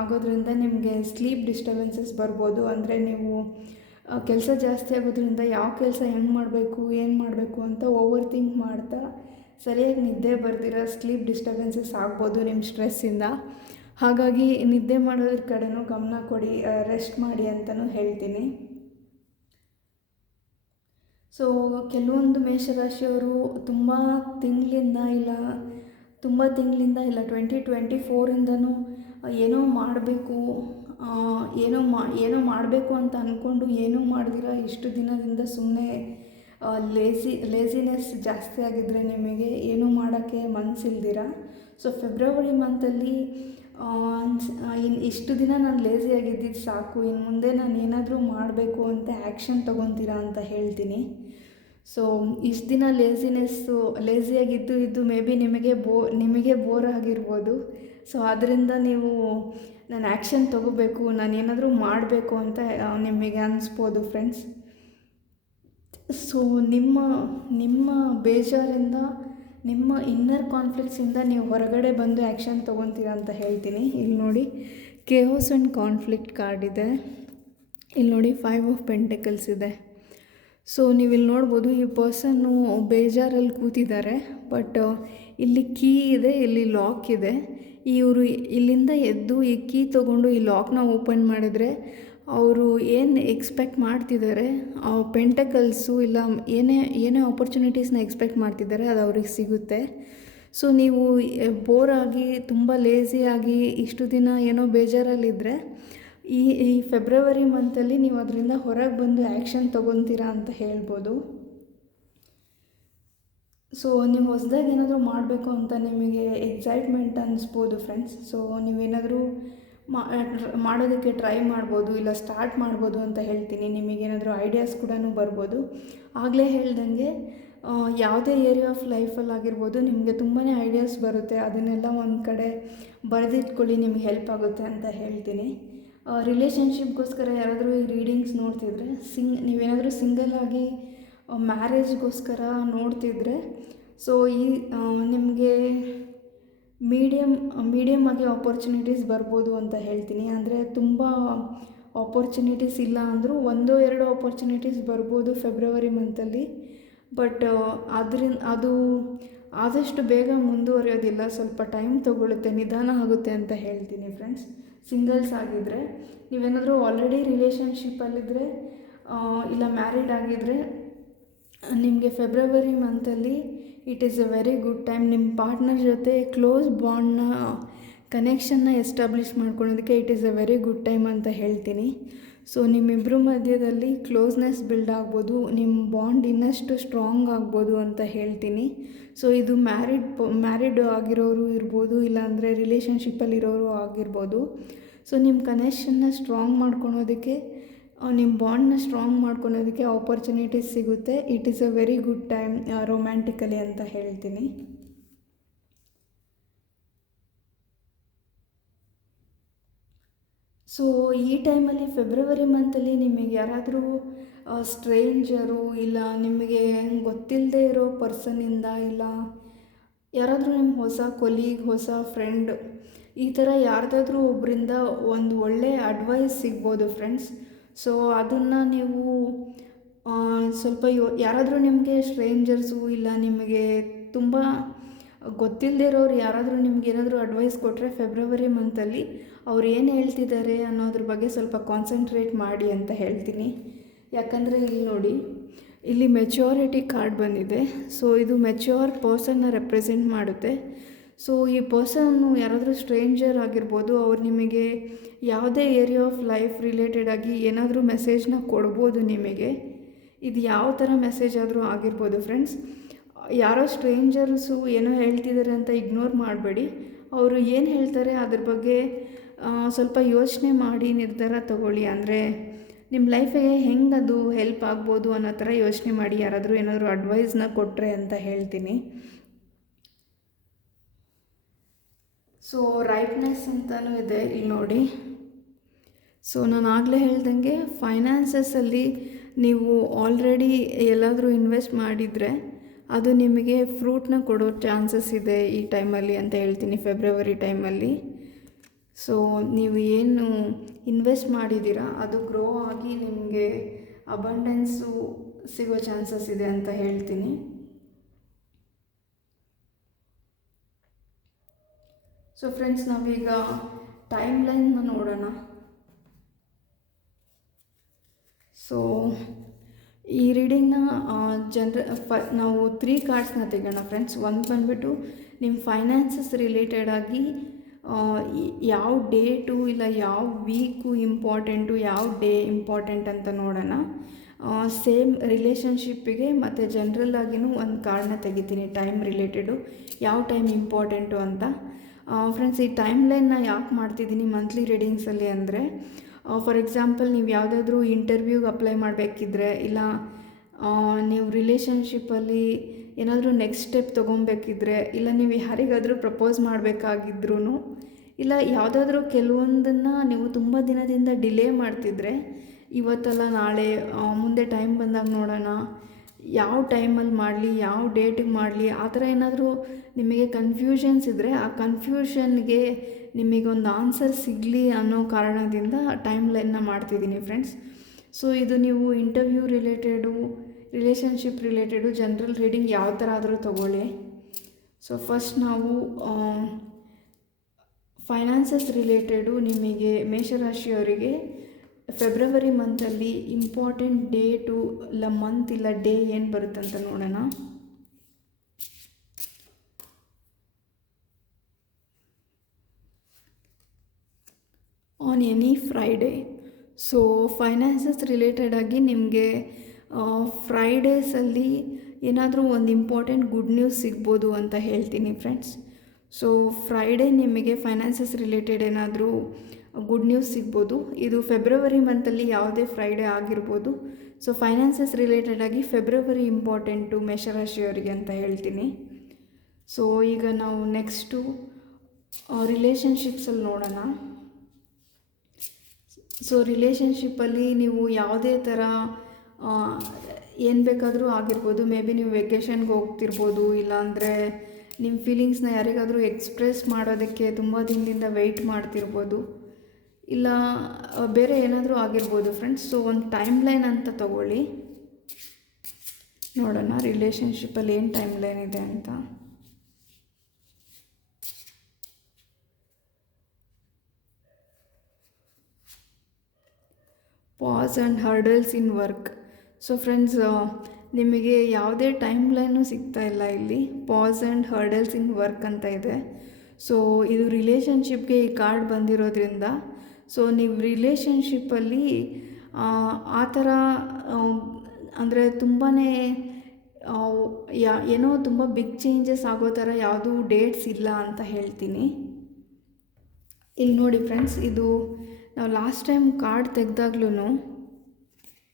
ಆಗೋದ್ರಿಂದ ನಿಮಗೆ ಸ್ಲೀಪ್ ಡಿಸ್ಟರ್ಬೆನ್ಸಸ್ ಬರ್ಬೋದು. ಅಂದರೆ ನೀವು ಕೆಲಸ ಜಾಸ್ತಿ ಆಗೋದ್ರಿಂದ ಯಾವ ಕೆಲಸ ಹೆಂಗೆ ಮಾಡಬೇಕು, ಏನು ಮಾಡಬೇಕು ಅಂತ ಓವರ್ ಥಿಂಕ್ ಮಾಡ್ತಾ ಸರಿಯಾಗಿ ನಿದ್ದೆ ಬರ್ದಿರೋ ಸ್ಲೀಪ್ ಡಿಸ್ಟರ್ಬೆನ್ಸಸ್ ಆಗ್ಬೋದು ನಿಮ್ಮ ಸ್ಟ್ರೆಸ್ಸಿಂದ. ಹಾಗಾಗಿ ನಿದ್ದೆ ಮಾಡೋದ್ರ ಕಡೆನೂ ಗಮನ ಕೊಡಿ, ರೆಸ್ಟ್ ಮಾಡಿ ಅಂತಲೂ ಹೇಳ್ತೀನಿ. ಸೊ ಕೆಲವೊಂದು ಮೇಷರಾಶಿಯವರು ತುಂಬ ತಿಂಗಳಿಂದ ಇಲ್ಲ 2024ಇಂದನೂ ಏನೋ ಮಾಡಬೇಕು ಅಂತ ಅಂದ್ಕೊಂಡು ಏನೂ ಮಾಡ್ದಿರ ಇಷ್ಟು ದಿನದಿಂದ ಸುಮ್ಮನೆ ಲೇಸಿನೆಸ್ ಜಾಸ್ತಿ ಆಗಿದ್ದರೆ ನಿಮಗೆ ಏನೂ ಮಾಡೋಕ್ಕೆ ಮನಸ್ಸಿಲ್ದಿರ, ಸೊ ಫೆಬ್ರವರಿ ಮಂತಲ್ಲಿ ಇಷ್ಟು ದಿನ ನಾನು ಲೇಸಿಯಾಗಿದ್ದಿದ್ದು ಸಾಕು, ಇನ್ನು ಮುಂದೆ ನಾನು ಏನಾದರೂ ಮಾಡಬೇಕು ಅಂತ ಆ್ಯಕ್ಷನ್ ತೊಗೊತೀರಾ ಅಂತ ಹೇಳ್ತೀನಿ. ಸೊ ಇಷ್ಟು ದಿನ ಲೇಸಿಯಾಗಿದ್ದು ಮೇ ಬಿ ನಿಮಗೆ ಬೋರ್ ಆಗಿರ್ಬೋದು. ಸೊ ಅದರಿಂದ ನೀವು ನಾನು ಆ್ಯಕ್ಷನ್ ತೊಗೋಬೇಕು, ನಾನು ಏನಾದರೂ ಮಾಡಬೇಕು ಅಂತ ನಿಮಗೆ ಅನಿಸ್ಬೋದು ಫ್ರೆಂಡ್ಸ್. ಸೊ ನಿಮ್ಮ ಬೇಜಾರಿಂದ, ನಿಮ್ಮ ಇನ್ನರ್ ಕಾನ್ಫ್ಲಿಕ್ಟ್ಸಿಂದ ನೀವು ಹೊರಗಡೆ ಬಂದು ಆ್ಯಕ್ಷನ್ ತೊಗೊತೀರಾ ಅಂತ ಹೇಳ್ತೀನಿ. ಇಲ್ಲಿ ನೋಡಿ, ಕೇಯೋಸ್ ಆ್ಯಂಡ್ ಕಾನ್ಫ್ಲಿಕ್ಟ್ ಕಾರ್ಡ್ ಇದೆ. ಇಲ್ಲಿ ನೋಡಿ 5 ಆಫ್ ಪೆಂಟಕಲ್ಸ್ ಇದೆ. ಸೊ ನೀವು ಇಲ್ಲಿ ನೋಡ್ಬೋದು, ಈ ಪರ್ಸನ್ನು ಬೇಜಾರಲ್ಲಿ ಕೂತಿದ್ದಾರೆ. ಬಟ್ ಇಲ್ಲಿ ಕೀ ಇದೆ, ಇಲ್ಲಿ ಲಾಕ್ ಇದೆ. ಇವರು ಇಲ್ಲಿಂದ ಎದ್ದು ಈ ಕೀ ತೊಗೊಂಡು ಈ ಲಾಕ್ನ ಓಪನ್ ಮಾಡಿದ್ರೆ ಅವರು ಏನು ಎಕ್ಸ್ಪೆಕ್ಟ್ ಮಾಡ್ತಿದ್ದಾರೆ, ಪೆಂಟಕಲ್ಸು ಇಲ್ಲ ಏನೇ ಆಪರ್ಚುನಿಟೀಸ್ನ ಎಕ್ಸ್ಪೆಕ್ಟ್ ಮಾಡ್ತಿದ್ದಾರೆ ಅದು ಅವ್ರಿಗೆ ಸಿಗುತ್ತೆ. ಸೊ ನೀವು ಬೋರಾಗಿ ತುಂಬ ಲೇಸಿಯಾಗಿ ಇಷ್ಟು ದಿನ ಏನೋ ಬೇಜಾರಲ್ಲಿದ್ದರೆ ಈ ಫೆಬ್ರವರಿ ಮಂತಲ್ಲಿ ನೀವು ಅದರಿಂದ ಹೊರಗೆ ಬಂದು ಆ್ಯಕ್ಷನ್ ತೊಗೊತೀರಾ ಅಂತ ಹೇಳ್ಬೋದು. ಸೊ ನೀವು ಹೊಸದಾಗಿ ಏನಾದರೂ ಮಾಡಬೇಕು ಅಂತ ನಿಮಗೆ ಎಕ್ಸೈಟ್ಮೆಂಟ್ ಅನ್ನಿಸ್ಬೋದು ಫ್ರೆಂಡ್ಸ್. ಸೊ ನೀವೇನಾದರೂ ಮಾಡೋದಕ್ಕೆ ಟ್ರೈ ಮಾಡ್ಬೋದು, ಇಲ್ಲ ಸ್ಟಾರ್ಟ್ ಮಾಡ್ಬೋದು ಅಂತ ಹೇಳ್ತೀನಿ. ನಿಮಗೇನಾದರೂ ಐಡಿಯಾಸ್ ಕೂಡ ಬರ್ಬೋದು. ಆಗಲೇ ಹೇಳ್ದಂಗೆ ಯಾವುದೇ ಏರಿಯಾ ಆಫ್ ಲೈಫಲ್ಲಾಗಿರ್ಬೋದು ನಿಮಗೆ ತುಂಬಾ ಐಡಿಯಾಸ್ ಬರುತ್ತೆ. ಅದನ್ನೆಲ್ಲ ಒಂದು ಕಡೆ ಬರೆದಿಟ್ಕೊಳ್ಳಿ, ನಿಮಗೆ ಹೆಲ್ಪ್ ಆಗುತ್ತೆ ಅಂತ ಹೇಳ್ತೀನಿ. ರಿಲೇಷನ್ಶಿಪ್ಗೋಸ್ಕರ ಯಾರಾದರೂ ಈ ರೀಡಿಂಗ್ಸ್ ನೋಡ್ತಿದ್ರೆ, ನೀವೇನಾದರೂ ಸಿಂಗಲ್ಲಾಗಿ ಮ್ಯಾರೇಜ್ಗೋಸ್ಕರ ನೋಡ್ತಿದ್ರೆ, ಸೊ ನಿಮಗೆ ಮೀಡಿಯಮ್ ಆಗಿ ಆಪರ್ಚುನಿಟೀಸ್ ಬರ್ಬೋದು ಅಂತ ಹೇಳ್ತೀನಿ. ಅಂದರೆ ತುಂಬ ಆಪರ್ಚುನಿಟೀಸ್ ಇಲ್ಲ ಅಂದರೂ 1-2 ಆಪರ್ಚುನಿಟೀಸ್ ಬರ್ಬೋದು ಫೆಬ್ರವರಿ ಮಂತಲ್ಲಿ. ಬಟ್ ಅದು ಆದಷ್ಟು ಬೇಗ ಮುಂದುವರಿಯೋದಿಲ್ಲ, ಸ್ವಲ್ಪ ಟೈಮ್ ತೊಗೊಳುತ್ತೆ, ನಿಧಾನ ಆಗುತ್ತೆ ಅಂತ ಹೇಳ್ತೀನಿ ಫ್ರೆಂಡ್ಸ್. ಸಿಂಗಲ್ಸ್ ಆಗಿದ್ದರೆ, ನೀವೇನಾದರೂ ಆಲ್ರೆಡಿ ರಿಲೇಷನ್ಶಿಪ್ಪಲ್ಲಿದ್ದರೆ ಇಲ್ಲ ಮ್ಯಾರಿಡ್ ಆಗಿದ್ದರೆ ನಿಮಗೆ ಫೆಬ್ರವರಿ ಮಂತಲ್ಲಿ it is a very good time. ನಿಮ್ಮ ಪಾರ್ಟ್ನರ್ ಜೊತೆ ಕ್ಲೋಸ್ ಕನೆಕ್ಷನ್ನ ಎಸ್ಟಾಬ್ಲಿಷ್ ಮಾಡ್ಕೊಳ್ಳೋದಕ್ಕೆ it is a very good time ಅಂತ ಹೇಳ್ತೀನಿ. ಸೊ ನಿಮ್ಮಿಬ್ಬರ ಮಧ್ಯದಲ್ಲಿ ಕ್ಲೋಸ್ನೆಸ್ ಬಿಲ್ಡ್ ಆಗ್ಬೋದು, ನಿಮ್ಮ ಬಾಂಡ್ ಇನ್ನಷ್ಟು ಸ್ಟ್ರಾಂಗ್ ಆಗ್ಬೋದು ಅಂತ ಹೇಳ್ತೀನಿ. ಸೊ ಇದು ಮ್ಯಾರಿಡ್ ಆಗಿರೋರು ಇರ್ಬೋದು, ಇಲ್ಲಾಂದರೆ ರಿಲೇಷನ್ಶಿಪ್ಪಲ್ಲಿರೋರು ಆಗಿರ್ಬೋದು. ಸೊ ನಿಮ್ಮ ಕನೆಕ್ಷನ್ನ ಸ್ಟ್ರಾಂಗ್ ಮಾಡ್ಕೊಳೋದಕ್ಕೆ, ನಿಮ್ಮ ಬಾಂಡ್ನ ಸ್ಟ್ರಾಂಗ್ ಮಾಡ್ಕೊಳೋದಕ್ಕೆ ಆಪರ್ಚುನಿಟೀಸ್ ಸಿಗುತ್ತೆ. It is a very good time romantically ಅಂತ ಹೇಳ್ತೀನಿ. ಸೊ ಈ ಟೈಮಲ್ಲಿ ಫೆಬ್ರವರಿ ಮಂತಲ್ಲಿ ನಿಮಗೆ ಯಾರಾದರೂ ಸ್ಟ್ರೇಂಜರು ಇಲ್ಲ ನಿಮಗೆ ಗೊತ್ತಿಲ್ಲದೆ ಇರೋ ಪರ್ಸನ್ನಿಂದ ಇಲ್ಲ ಯಾರಾದರೂ ನಿಮ್ಮ ಹೊಸ ಕೊಲೀಗ್, ಹೊಸ ಫ್ರೆಂಡ್, ಈ ಥರ ಯಾರ್ದಾದ್ರೂ ಒಬ್ಬರಿಂದ ಒಂದು ಒಳ್ಳೆಯ ಅಡ್ವೈಸ್ ಸಿಗ್ಬೋದು ಫ್ರೆಂಡ್ಸ್. ಸೊ ಅದನ್ನು ನೀವು ಸ್ವಲ್ಪ ಯಾರಾದರೂ ನಿಮಗೆ ಸ್ಟ್ರೇಂಜರ್ಸು ಇಲ್ಲ ನಿಮಗೆ ತುಂಬ ಗೊತ್ತಿಲ್ಲದೆ ಇರೋರು ಯಾರಾದರೂ ನಿಮ್ಗೆ ಏನಾದರೂ ಅಡ್ವೈಸ್ ಕೊಟ್ಟರೆ ಫೆಬ್ರವರಿ ಮಂತಲ್ಲಿ ಅವ್ರು ಏನು ಹೇಳ್ತಿದ್ದಾರೆ ಅನ್ನೋದ್ರ ಬಗ್ಗೆ ಸ್ವಲ್ಪ ಕಾನ್ಸಂಟ್ರೇಟ್ ಮಾಡಿ ಅಂತ ಹೇಳ್ತೀನಿ. ಯಾಕಂದರೆ ಇಲ್ಲಿ ನೋಡಿ, ಇಲ್ಲಿ ಮೆಚ್ಯೂರಿಟಿ ಕಾರ್ಡ್ ಬಂದಿದೆ. ಸೊ ಇದು ಮೆಚ್ಯೂರ್ ಪರ್ಸನ್ನ ರೆಪ್ರೆಸೆಂಟ್ ಮಾಡುತ್ತೆ. ಸೊ ಈ ಪರ್ಸನ್ನು ಯಾರಾದರೂ ಸ್ಟ್ರೇಂಜರ್ ಆಗಿರ್ಬೋದು, ಅವ್ರು ನಿಮಗೆ ಯಾವುದೇ ಏರಿಯಾ ಆಫ್ ಲೈಫ್ ರಿಲೇಟೆಡ್ ಆಗಿ ಏನಾದರೂ ಮೆಸೇಜ್ನ ಕೊಡ್ಬೋದು ನಿಮಗೆ. ಇದು ಯಾವ ಥರ ಮೆಸೇಜ್ ಆದರೂ ಆಗಿರ್ಬೋದು ಫ್ರೆಂಡ್ಸ್. ಯಾರೋ ಸ್ಟ್ರೇಂಜರ್ಸು ಏನೋ ಹೇಳ್ತಿದ್ದಾರೆ ಅಂತ ಇಗ್ನೋರ್ ಮಾಡಬೇಡಿ. ಅವರು ಏನು ಹೇಳ್ತಾರೆ ಅದ್ರ ಬಗ್ಗೆ ಸ್ವಲ್ಪ ಯೋಚನೆ ಮಾಡಿ ನಿರ್ಧಾರ ತಗೊಳ್ಳಿ. ಅಂದರೆ ನಿಮ್ಮ ಲೈಫಿಗೆ ಹೆಂಗೆ ಅದು ಹೆಲ್ಪ್ ಆಗ್ಬೋದು ಅನ್ನೋ ಥರ ಯೋಚನೆ ಮಾಡಿ ಯಾರಾದರೂ ಏನಾದರೂ ಅಡ್ವೈಸ್ನ ಕೊಟ್ಟರೆ ಅಂತ ಹೇಳ್ತೀನಿ. ಸೊ ರೈಟ್ನೆಸ್ ಅಂತಲೂ ಇದೆ ಇಲ್ಲಿ ನೋಡಿ. ಸೊ ನಾನು ಆಗಲೇ ಹೇಳ್ದಂಗೆ ಫೈನಾನ್ಸಸ್ಸಲ್ಲಿ ನೀವು ಆಲ್ರೆಡಿ ಎಲ್ಲಾದರೂ ಇನ್ವೆಸ್ಟ್ ಮಾಡಿದರೆ ಅದು ನಿಮಗೆ ಫ್ರೂಟ್ನ ಕೊಡೋ ಚಾನ್ಸಸ್ ಇದೆ ಈ ಟೈಮಲ್ಲಿ ಅಂತ ಹೇಳ್ತೀನಿ, ಫೆಬ್ರವರಿ ಟೈಮಲ್ಲಿ. ಸೊ ನೀವು ಏನು ಇನ್ವೆಸ್ಟ್ ಮಾಡಿದ್ದೀರಾ ಅದು ಗ್ರೋ ಆಗಿ ನಿಮಗೆ ಅಬಂಡೆನ್ಸು ಸಿಗೋ ಚಾನ್ಸಸ್ ಇದೆ ಅಂತ ಹೇಳ್ತೀನಿ. ಸೊ ಫ್ರೆಂಡ್ಸ್, ನಾವೀಗ ಟೈಮ್ ಲೈನ್ನ ನೋಡೋಣ. ಸೊ ಈ ರೀಡಿಂಗ್ನ ನಾವು 3 ಕಾರ್ಡ್ಸ್ನ ತೆಗೋಣ ಫ್ರೆಂಡ್ಸ್. ಒಂದು ಬಂದುಬಿಟ್ಟು ನಿಮ್ಮ ಫೈನಾನ್ಸಸ್ ರಿಲೇಟೆಡ್ ಆಗಿ ಯಾವ ಡೇಟು ಇಲ್ಲ ಯಾವ ವೀಕು ಇಂಪಾರ್ಟೆಂಟು, ಯಾವ ಡೇ ಇಂಪಾರ್ಟೆಂಟ್ ಅಂತ ನೋಡೋಣ. ಸೇಮ್ ರಿಲೇಷನ್ಶಿಪ್ಪಿಗೆ ಮತ್ತು ಜನ್ರಲ್ ಆಗಿನೂ ಒಂದು ಕಾರ್ಡ್ನ ತೆಗಿತೀನಿ, ಟೈಮ್ ರಿಲೇಟೆಡು, ಯಾವ ಟೈಮ್ ಇಂಪಾರ್ಟೆಂಟು ಅಂತ. ಫ್ರೆಂಡ್ಸ್, ಈ ಟೈಮ್ ಲೈನ್ನ ಯಾಕೆ ಮಾಡ್ತಿದ್ದೀನಿ ಮಂತ್ಲಿ ರೀಡಿಂಗ್ಸಲ್ಲಿ ಅಂದರೆ, ಫಾರ್ ಎಕ್ಸಾಂಪಲ್ ನೀವು ಯಾವುದಾದ್ರೂ ಇಂಟರ್ವ್ಯೂಗೆ ಅಪ್ಲೈ ಮಾಡಬೇಕಿದ್ರೆ, ಇಲ್ಲ ನೀವು ರಿಲೇಷನ್ಶಿಪ್ಪಲ್ಲಿ ಏನಾದರೂ ನೆಕ್ಸ್ಟ್ ಸ್ಟೆಪ್ ತೊಗೊಬೇಕಿದ್ರೆ, ಇಲ್ಲ ನೀವು ಯಾರಿಗಾದರೂ ಪ್ರಪೋಸ್ ಮಾಡಬೇಕಾಗಿದ್ರೂ, ಇಲ್ಲ ಯಾವುದಾದ್ರೂ ಕೆಲವೊಂದನ್ನು ನೀವು ತುಂಬ ದಿನದಿಂದ ಡಿಲೇ ಮಾಡ್ತಿದ್ರೆ, ಇವತ್ತಲ್ಲ ನಾಳೆ ಮುಂದೆ ಟೈಮ್ ಬಂದಾಗ ನೋಡೋಣ, ಯಾವ ಟೈಮಲ್ಲಿ ಮಾಡಲಿ, ಯಾವ ಡೇಟಿಗೆ ಮಾಡಲಿ, ಆ ಥರ ಏನಾದರೂ ನಿಮಗೆ ಕನ್ಫ್ಯೂಷನ್ಸ್ ಇದ್ದರೆ ಆ ಕನ್ಫ್ಯೂಷನ್ಗೆ ನಿಮಗೊಂದು ಆನ್ಸರ್ ಸಿಗಲಿ ಅನ್ನೋ ಕಾರಣದಿಂದ ಟೈಮ್ ಲೈನ್ನ ಮಾಡ್ತಿದ್ದೀನಿ ಫ್ರೆಂಡ್ಸ್. ಸೊ ಇದು ನೀವು interview related, relationship related, general reading ಯಾವ ಥರ ಆದರೂ ತೊಗೊಳ್ಳಿ. ಸೊ ಫಸ್ಟ್ ನಾವು ಫೈನಾನ್ಸಸ್ ರಿಲೇಟೆಡು ನಿಮಗೆ ಮೇಷರಾಶಿಯವರಿಗೆ ಫೆಬ್ರವರಿ ಮಂತಲ್ಲಿ ಇಂಪಾರ್ಟೆಂಟ್ ಡೇಟು ಇಲ್ಲ ಮಂತ್ ಇಲ್ಲ ಡೇ ಏನು ಬರುತ್ತಂತ ನೋಡೋಣ. On any Friday. So finances related ಆಗಿ ನಿಮಗೆ ಫ್ರೈಡೇಸಲ್ಲಿ ಏನಾದರೂ ಒಂದು ಇಂಪಾರ್ಟೆಂಟ್ ಗುಡ್ ನ್ಯೂಸ್ ಸಿಗ್ಬೋದು ಅಂತ ಹೇಳ್ತೀನಿ ಫ್ರೆಂಡ್ಸ್. ಸೊ ಫ್ರೈಡೇ ನಿಮಗೆ ಫೈನಾನ್ಸಸ್ ರಿಲೇಟೆಡ್ ಏನಾದರೂ ಗುಡ್ ನ್ಯೂಸ್ ಸಿಗ್ಬೋದು. ಇದು ಫೆಬ್ರವರಿ ಮಂತಲ್ಲಿ ಯಾವುದೇ ಫ್ರೈಡೇ ಆಗಿರ್ಬೋದು. ಸೊ ಫೈನಾನ್ಸಸ್ ರಿಲೇಟೆಡ್ ಆಗಿ ಫೆಬ್ರವರಿ ಇಂಪಾರ್ಟೆಂಟು ಮೇಷರಾಶಿಯವರಿಗೆ ಅಂತ ಹೇಳ್ತೀನಿ. ಸೊ ಈಗ ನಾವು ನೆಕ್ಸ್ಟು ರಿಲೇಷನ್ಶಿಪ್ಸಲ್ಲಿ ನೋಡೋಣ. ಸೊ ರಿಲೇಷನ್ಶಿಪ್ಪಲ್ಲಿ ನೀವು ಯಾವುದೇ ಥರ ಏನು ಬೇಕಾದರೂ ಆಗಿರ್ಬೋದು. ಮೇ ಬಿ ನೀವು ವೆಕೇಷನ್ಗೆ ಹೋಗ್ತಿರ್ಬೋದು, ಇಲ್ಲಾಂದರೆ ನಿಮ್ಮ ಫೀಲಿಂಗ್ಸ್ನ ಯಾರಿಗಾದರೂ ಎಕ್ಸ್ಪ್ರೆಸ್ ಮಾಡೋದಕ್ಕೆ ತುಂಬ ದಿನದಿಂದ ವೆಯ್ಟ್ ಮಾಡ್ತಿರ್ಬೋದು, ಇಲ್ಲ ಬೇರೆ ಏನಾದರೂ ಆಗಿರ್ಬೋದು ಫ್ರೆಂಡ್ಸ್. ಸೊ ಒಂದು ಟೈಮ್ ಲೈನ್ ಅಂತ ತಗೊಳ್ಳಿ, ನೋಡೋಣ ರಿಲೇಷನ್ಶಿಪ್ಪಲ್ಲಿ ಏನು ಟೈಮ್ ಲೈನ್ ಇದೆ ಅಂತ. Pass and hurdles in work. So friends, ನಿಮಗೆ ಯಾವುದೇ ಟೈಮ್ ಲೈನು ಸಿಗ್ತಾ ಇಲ್ಲ ಇಲ್ಲಿ. Pass and hurdles in work ಅಂತ ಇದೆ. ಸೊ ಇದು ರಿಲೇಷನ್ಶಿಪ್ಗೆ ಈ ಕಾರ್ಡ್ ಬಂದಿರೋದ್ರಿಂದ, ಸೊ ನೀವು ರಿಲೇಷನ್ಶಿಪ್ಪಲ್ಲಿ ಆ ಥರ ಅಂದರೆ ತುಂಬಾ ಏನೋ ತುಂಬ ಬಿಗ್ ಚೇಂಜಸ್ ಆಗೋ ಥರ ಯಾವುದೂ ಡೇಟ್ಸ್ ಇಲ್ಲ ಅಂತ ಹೇಳ್ತೀನಿ. ಇಲ್ಲಿ ನೋಡಿ ಫ್ರೆಂಡ್ಸ್, ಇದು ನಾವು ಲಾಸ್ಟ್ ಟೈಮ್ ಕಾರ್ಡ್ ತೆಗೆದಾಗ್ಲೂ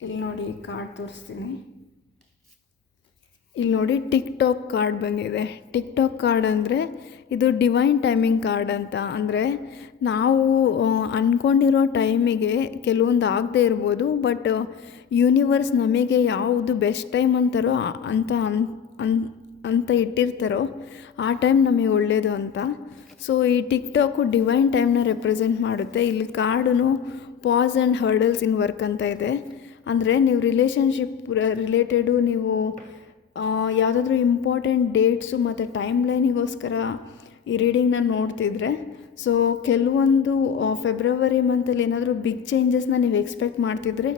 ಇಲ್ಲಿ ನೋಡಿ ಕಾರ್ಡ್ ತೋರಿಸ್ತೀನಿ. ಇಲ್ಲಿ ನೋಡಿ ಟಿಕ್ಟಾಕ್ ಕಾರ್ಡ್ ಬಂದಿದೆ. ಟಿಕ್ಟಾಕ್ ಕಾರ್ಡ್ ಅಂದರೆ ಇದು ಡಿವೈನ್ ಟೈಮಿಂಗ್ ಕಾರ್ಡ್ ಅಂತ. ಅಂದರೆ ನಾವು ಅಂದ್ಕೊಂಡಿರೋ ಟೈಮಿಗೆ ಕೆಲವೊಂದು ಆಗದೆ ಇರ್ಬೋದು, ಬಟ್ ಯೂನಿವರ್ಸ್ ನಮಗೆ ಯಾವುದು ಬೆಸ್ಟ್ ಟೈಮ್ ಅಂತಾರೋ ಅಂತ ಇಟ್ಟಿರ್ತಾರೋ ಆ ಟೈಮ್ ನಮಗೆ ಒಳ್ಳೆಯದು ಅಂತ. ಸೊ ಈ ಟಿಕ್ಟಾಕು ಡಿವೈನ್ ಟೈಮ್ನ ರೆಪ್ರೆಸೆಂಟ್ ಮಾಡುತ್ತೆ. ಇಲ್ಲಿ card pass and hurdles in work ಅಂತ ಇದೆ. ಅಂದರೆ ನೀವು ರಿಲೇಷನ್ಶಿಪ್ ರಿಲೇಟೆಡು ನೀವು ಯಾವುದಾದ್ರೂ ಇಂಪಾರ್ಟೆಂಟ್ ಡೇಟ್ಸು ಮತ್ತು ಟೈಮ್ ಲೈನಿಗೋಸ್ಕರ ಈ ರೀಡಿಂಗ್ನ ನೋಡ್ತಿದ್ರೆ, ಸೊ ಕೆಲವೊಂದು ಫೆಬ್ರವರಿ ಮಂತಲ್ಲಿ ಏನಾದರೂ ಬಿಗ್ ಚೇಂಜಸ್ನ ನೀವು ಎಕ್ಸ್ಪೆಕ್ಟ್ ಮಾಡ್ತಿದ್ರೆ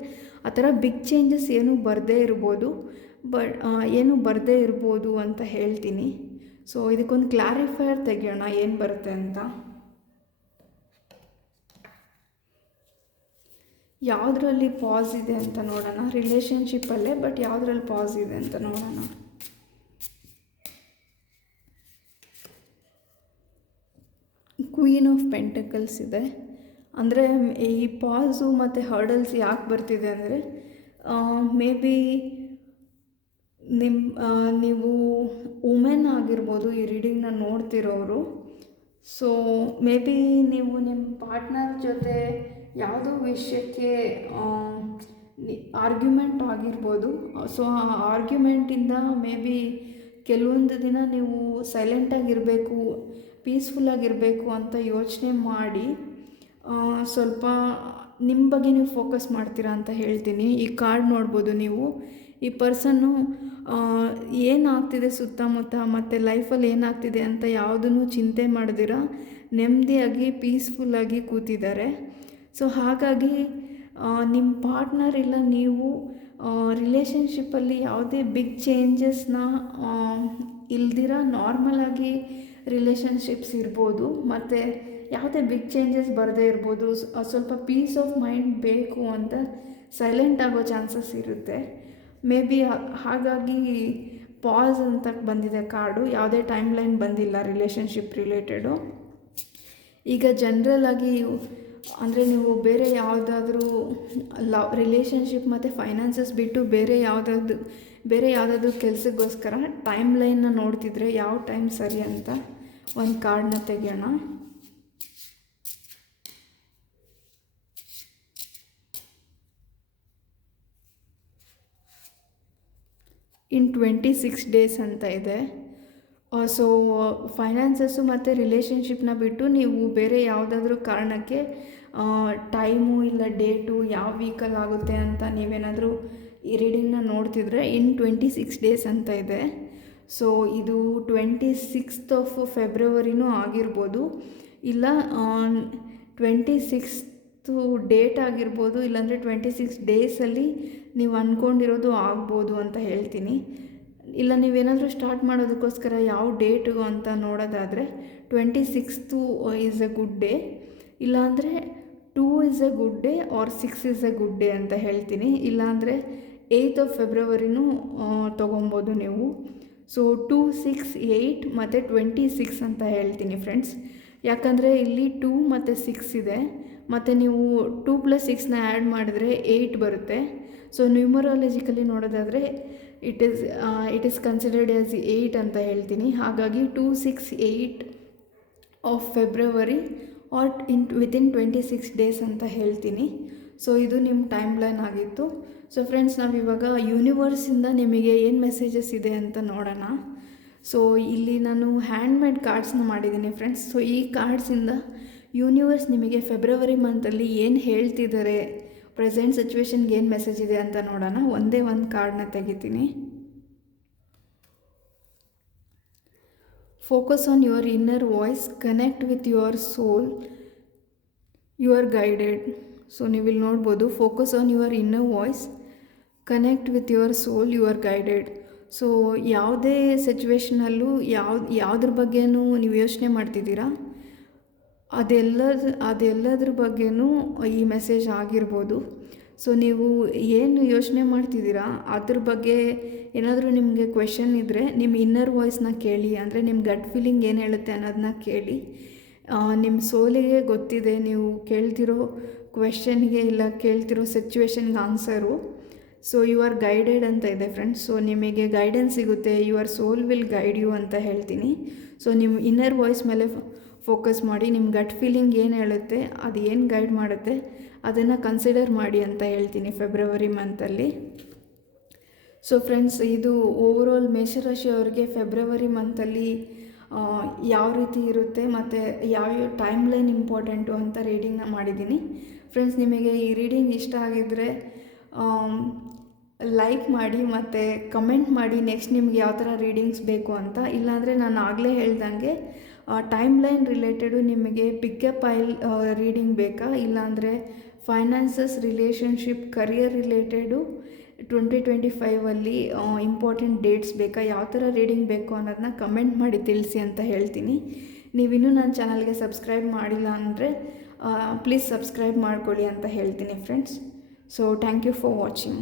ಆ ಥರ ಬಿಗ್ ಚೇಂಜಸ್ ಏನೂ ಬರದೇ ಇರ್ಬೋದು ಅಂತ ಹೇಳ್ತೀನಿ. ಸೊ ಇದಕ್ಕೊಂದು ಕ್ಲಾರಿಫೈಯರ್ ತೆಗೆಯೋಣ ಏನು ಬರುತ್ತೆ ಅಂತ. ಯಾವುದರಲ್ಲಿ ಪಾಸ್ ಇದೆ ಅಂತ ನೋಡೋಣ. ರಿಲೇಷನ್ಶಿಪ್ಪಲ್ಲೇ, ಬಟ್ ಯಾವುದ್ರಲ್ಲಿ ಪಾಸ್ ಇದೆ ಅಂತ ನೋಡೋಣ. ಕ್ವೀನ್ ಆಫ್ ಪೆಂಟಕಲ್ಸ್ ಇದೆ. ಅಂದರೆ ಈ ಪಾಸು ಮತ್ತು ಹರ್ಡಲ್ಸ್ ಯಾಕೆ ಬರ್ತಿದೆ ಅಂದರೆ ಮೇ ಬಿ ನೀವು ವುಮೆನ್ ಆಗಿರ್ಬೋದು ಈ ರೀಡಿಂಗ್ನ ನೋಡ್ತಿರೋರು. ಸೊ ಮೇ ಬಿ ನೀವು ನಿಮ್ಮ ಪಾರ್ಟ್ನರ್ ಜೊತೆ ಯಾವುದೋ ವಿಷಯಕ್ಕೆ ಆರ್ಗ್ಯುಮೆಂಟ್ ಆಗಿರ್ಬೋದು. ಸೊ ಆ ಆರ್ಗ್ಯುಮೆಂಟಿಂದ ಮೇ ಬಿ ಕೆಲವೊಂದು ದಿನ ನೀವು ಸೈಲೆಂಟಾಗಿರಬೇಕು, ಪೀಸ್ಫುಲ್ಲಾಗಿರಬೇಕು ಅಂತ ಯೋಚನೆ ಮಾಡಿ ಸ್ವಲ್ಪ ನಿಮ್ಮ ಬಗ್ಗೆ ನೀವು ಫೋಕಸ್ ಮಾಡ್ತೀರಾ ಅಂತ ಹೇಳ್ತೀನಿ. ಈ ಕಾರ್ಡ್ ನೋಡ್ಬೋದು ನೀವು. ಈ ಪರ್ಸನ್ನು ಏನಾಗ್ತಿದೆ ಸುತ್ತಮುತ್ತ ಮತ್ತು ಲೈಫಲ್ಲಿ ಏನಾಗ್ತಿದೆ ಅಂತ ಯಾವುದನ್ನು ಚಿಂತೆ ಮಾಡ್ದಿರ ನೆಮ್ಮದಿಯಾಗಿ ಪೀಸ್ಫುಲ್ಲಾಗಿ ಕೂತಿದ್ದಾರೆ. ಸೊ ಹಾಗಾಗಿ ನಿಮ್ಮ ಪಾರ್ಟ್ನರ್ ಇಲ್ಲ ನೀವು ರಿಲೇಷನ್ಶಿಪ್ಪಲ್ಲಿ ಯಾವುದೇ ಬಿಗ್ ಚೇಂಜಸ್ನ ಇಲ್ದಿರ ನಾರ್ಮಲಾಗಿ ರಿಲೇಷನ್ಶಿಪ್ಸ್ ಇರ್ಬೋದು, ಮತ್ತು ಯಾವುದೇ ಬಿಗ್ ಚೇಂಜಸ್ ಬರದೇ ಇರ್ಬೋದು. ಸ್ವಲ್ಪ ಪೀಸ್ ಆಫ್ ಮೈಂಡ್ ಬೇಕು ಅಂತ ಸೈಲೆಂಟ್ ಆಗೋ ಚಾನ್ಸಸ್ ಇರುತ್ತೆ ಮೇ ಬಿ. ಹಾಗಾಗಿ ಪಾಸ್ ಅಂತ ಬಂದಿದೆ ಕಾರ್ಡು. ಯಾವುದೇ ಟೈಮ್ ಲೈನ್ ಬಂದಿಲ್ಲ ರಿಲೇಷನ್ಶಿಪ್ ರಿಲೇಟೆಡು. ಈಗ ಜನರಲಾಗಿ ಅಂದರೆ ನೀವು ಬೇರೆ ಯಾವುದಾದ್ರೂ ರಿಲೇಷನ್ಶಿಪ್ ಮತ್ತು ಫೈನಾನ್ಸಸ್ ಬಿಟ್ಟು ಬೇರೆ ಯಾವುದಾದ್ರೂ ಕೆಲಸಕ್ಕೋಸ್ಕರ ಟೈಮ್ ಲೈನ್ನ ನೋಡ್ತಿದ್ರೆ ಯಾವ ಟೈಮ್ ಸರಿ ಅಂತ ಒಂದು ಕಾರ್ಡನ್ನ ತೆಗೆಯೋಣ. ಇನ್ 26 ಡೇಸ್ ಅಂತ ಇದೆ. ಸೊ ಫೈನಾನ್ಸಸ್ಸು ಮತ್ತು ರಿಲೇಷನ್ಶಿಪ್ನ ಬಿಟ್ಟು ನೀವು ಬೇರೆ ಯಾವುದಾದ್ರೂ ಕಾರಣಕ್ಕೆ ಟೈಮು ಇಲ್ಲ ಡೇಟು ಯಾವ ವೀಕಲ್ಲಿ ಆಗುತ್ತೆ ಅಂತ ನೀವೇನಾದರೂ ಈ ರೀಡಿಂಗ್ನ ನೋಡ್ತಿದ್ರೆ ಇನ್ 26 ಡೇಸ್ ಅಂತ ಇದೆ. ಸೊ ಇದು 26th ಆಫ್ ಫೆಬ್ರವರಿನೂ ಆಗಿರ್ಬೋದು, ಇಲ್ಲ 26th ಡೇಟ್ ಆಗಿರ್ಬೋದು, ಇಲ್ಲಾಂದರೆ 26 ಡೇಸಲ್ಲಿ ನೀವು ಅಂದ್ಕೊಂಡಿರೋದು ಆಗ್ಬೋದು ಅಂತ ಹೇಳ್ತೀನಿ. ಇಲ್ಲ ನೀವೇನಾದರೂ ಸ್ಟಾರ್ಟ್ ಮಾಡೋದಕ್ಕೋಸ್ಕರ ಯಾವ ಡೇಟು ಅಂತ ನೋಡೋದಾದರೆ 26th is A good day, ಇಲ್ಲಾಂದರೆ 2 is A good day or 6 is A good day ಅಂತ ಹೇಳ್ತೀನಿ. ಇಲ್ಲಾಂದರೆ 8th ಆಫ್ ಫೆಬ್ರವರಿನೂ ತೊಗೊಬೋದು ನೀವು. ಸೊ 2, 6, 8 ಮತ್ತು 26 ಅಂತ ಹೇಳ್ತೀನಿ ಫ್ರೆಂಡ್ಸ್. ಯಾಕಂದರೆ ಇಲ್ಲಿ 2 ಮತ್ತು 6 ಇದೆ, ಮತ್ತು ನೀವು 2 + 6ನ ಆ್ಯಡ್ ಮಾಡಿದ್ರೆ 8 ಬರುತ್ತೆ. ಸೊ ನ್ಯೂಮರಾಲಜಿಕಲಿ ನೋಡೋದಾದರೆ ಇಟ್ ಈಸ್ ಕನ್ಸಿಡರ್ಡ್ ಆ್ಯಸ್ 8 ಅಂತ ಹೇಳ್ತೀನಿ. ಹಾಗಾಗಿ 2, 6, 8 of February are within 26 days ಅಂತ ಹೇಳ್ತೀನಿ. ಸೊ ಇದು ನಿಮ್ಮ ಟೈಮ್ ಲೈನ್ ಆಗಿತ್ತು. ಸೊ ಫ್ರೆಂಡ್ಸ್, ನಾವಿವಾಗ ಯೂನಿವರ್ಸಿಂದ ನಿಮಗೆ ಏನು ಮೆಸೇಜಸ್ ಇದೆ ಅಂತ ನೋಡೋಣ. ಸೊ ಇಲ್ಲಿ ನಾನು ಹ್ಯಾಂಡ್ಮೇಡ್ ಕಾರ್ಡ್ಸ್ನ ಮಾಡಿದ್ದೀನಿ ಫ್ರೆಂಡ್ಸ್. ಸೊ ಈ ಕಾರ್ಡ್ಸಿಂದ ಯೂನಿವರ್ಸ್ ನಿಮಗೆ ಫೆಬ್ರವರಿ ಮಂತಲ್ಲಿ ಏನು ಹೇಳ್ತಿದ್ದಾರೆ, ಪ್ರೆಸೆಂಟ್ ಸಿಚುವೇಶನ್ಗೆ ಏನು ಮೆಸೇಜ್ ಇದೆ ಅಂತ ನೋಡೋಣ. ಒಂದೇ ಒಂದು ಕಾರ್ಡ್ನ ತೆಗಿತೀನಿ. Focus on your inner voice, connect with your soul, you are guided. So ನೀವಿಲ್ಲಿ ನೋಡ್ಬೋದು, focus on your inner voice, connect with your soul, you are guided. So ಯಾವುದೇ ಸಿಚುವೇಷನಲ್ಲೂ ಯಾವುದ್ರ ಬಗ್ಗೆನೂ ನೀವು ಯೋಚನೆ ಮಾಡ್ತಿದ್ದೀರಾ ಅದೆಲ್ಲದ್ರ ಬಗ್ಗೆನೂ ಈ ಮೆಸೇಜ್ ಆಗಿರ್ಬೋದು. ಸೊ ನೀವು ಏನು ಯೋಚನೆ ಮಾಡ್ತಿದ್ದೀರಾ ಅದ್ರ ಬಗ್ಗೆ ಏನಾದರೂ ನಿಮಗೆ ಕ್ವೆಶನ್ ಇದ್ದರೆ ನಿಮ್ಮ ಇನ್ನರ್ ವಾಯ್ಸ್ನ ಕೇಳಿ, ಅಂದರೆ ನಿಮ್ಮ ಗಟ್ ಫೀಲಿಂಗ್ ಏನು ಹೇಳುತ್ತೆ ಅನ್ನೋದನ್ನ ಕೇಳಿ. ನಿಮ್ಮ ಸೋಲಿಗೆ ಗೊತ್ತಿದೆ ನೀವು ಕೇಳ್ತಿರೋ ಕ್ವೆಶನ್ಗೆ ಇಲ್ಲ ಕೇಳ್ತಿರೋ ಸಿಚುವೇಶನ್ಗೆ answer. So you are guided ಅಂತ ಇದೆ ಫ್ರೆಂಡ್ಸ್. ಸೊ ನಿಮಗೆ ಗೈಡೆನ್ಸ್ ಸಿಗುತ್ತೆ, your soul will guide you ಅಂತ ಹೇಳ್ತೀನಿ. ಸೊ ನಿಮ್ಮ ಇನ್ನರ್ ವಾಯ್ಸ್ ಮೇಲೆ ಫೋಕಸ್ ಮಾಡಿ, ನಿಮ್ಮ ಗಟ್ ಫೀಲಿಂಗ್ ಏನು ಹೇಳುತ್ತೆ, ಅದು ಏನು ಗೈಡ್ ಮಾಡುತ್ತೆ ಅದನ್ನು ಕನ್ಸಿಡರ್ ಮಾಡಿ ಅಂತ ಹೇಳ್ತೀನಿ ಫೆಬ್ರವರಿ ಮಂತಲ್ಲಿ. ಸೊ ಫ್ರೆಂಡ್ಸ್, ಇದು ಓವರಾಲ್ ಮೇಷರಾಶಿ ಅವ್ರಿಗೆ ಫೆಬ್ರವರಿ ಮಂತಲ್ಲಿ ಯಾವ ರೀತಿ ಇರುತ್ತೆ ಮತ್ತು ಯಾವ್ಯಾವ ಟೈಮ್ ಲೈನ್ ಇಂಪಾರ್ಟೆಂಟು ಅಂತ ರೀಡಿಂಗ್ನ ಮಾಡಿದ್ದೀನಿ. ಫ್ರೆಂಡ್ಸ್, ನಿಮಗೆ ಈ ರೀಡಿಂಗ್ ಇಷ್ಟ ಆಗಿದ್ದರೆ ಲೈಕ್ ಮಾಡಿ ಮತ್ತು ಕಮೆಂಟ್ ಮಾಡಿ ನೆಕ್ಸ್ಟ್ ನಿಮ್ಗೆ ಯಾವ ಥರ ರೀಡಿಂಗ್ಸ್ ಬೇಕು ಅಂತ. ಇಲ್ಲಾಂದರೆ ನಾನು ಆಗಲೇ ಹೇಳ್ದಂಗೆ ಟೈಮ್ ಲೈನ್ ರಿಲೇಟೆಡು ನಿಮಗೆ ಪಿಕಪ್ ಐಲ್ ರೀಡಿಂಗ್ ಬೇಕಾ, ಇಲ್ಲಾಂದರೆ finances, relationship, career related 2025 important dates ಬೇಕಾ, ಯಾವ ಥರ ರೀಡಿಂಗ್ ಬೇಕು ಅನ್ನೋದನ್ನ ಕಮೆಂಟ್ ಮಾಡಿ ತಿಳಿಸಿ ಅಂತ ಹೇಳ್ತೀನಿ. ನೀವಿನ್ನೂ ನನ್ನ ಚಾನಲ್ಗೆ ಸಬ್ಸ್ಕ್ರೈಬ್ ಮಾಡಿಲ್ಲ ಅಂದರೆ ಪ್ಲೀಸ್ ಸಬ್ಸ್ಕ್ರೈಬ್ ಮಾಡ್ಕೊಳ್ಳಿ ಅಂತ ಹೇಳ್ತೀನಿ friends. So thank you for watching.